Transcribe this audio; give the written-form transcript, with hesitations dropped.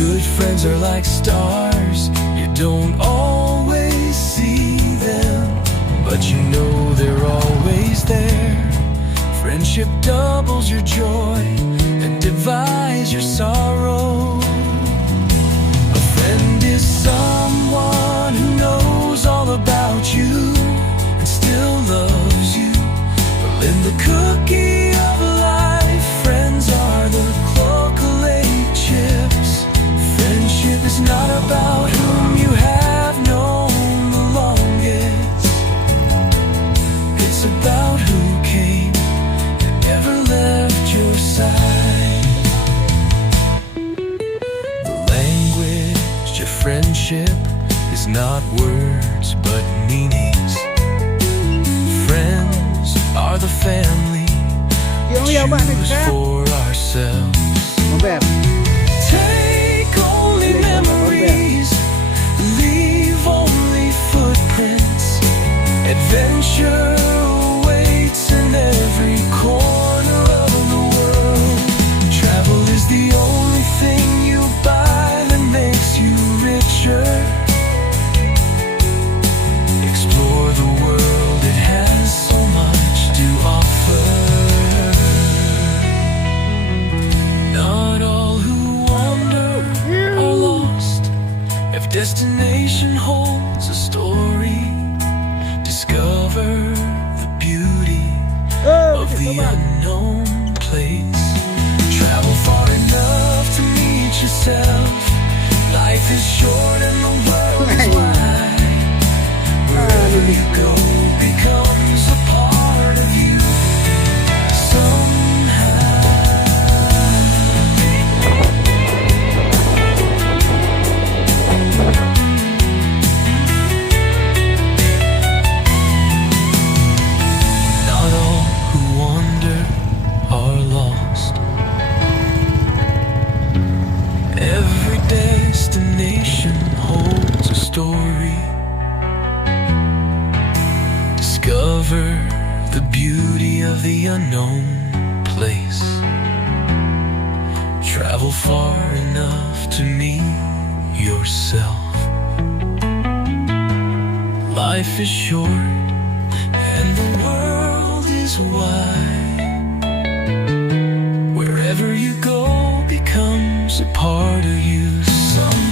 Good friends are like stars, you don't always see them, but you know they're always there. Friendship doubles your joy and divides your sorrow. A friend is someone who knows all about you and still loves you. But in the cookie of life, friends are the LEIT chips. Friendship is not about whom you have known the longest. It's about who came and never left your side. The language of friendship is not words but meanings. Friends are the family we choose for ourselves. Take only memories, leave only footprints. Adventure awaits in every corner of the world. Travel is the only thing you buy that makes you richer. Explore the world, it has so much to offer. Not all who wander are lost. If destination holds a story, discover the beauty of the unknown place. Travel far enough to meet yourself. Life is short and the world is wide. Wherever you go becomes a part of you somehow. Not all who wander are lost. Every destination holds a story. Discover the beauty of the unknown place. Travel far enough to meet yourself. Life is short and the world is wide. Wherever you go becomes a part of you somehow.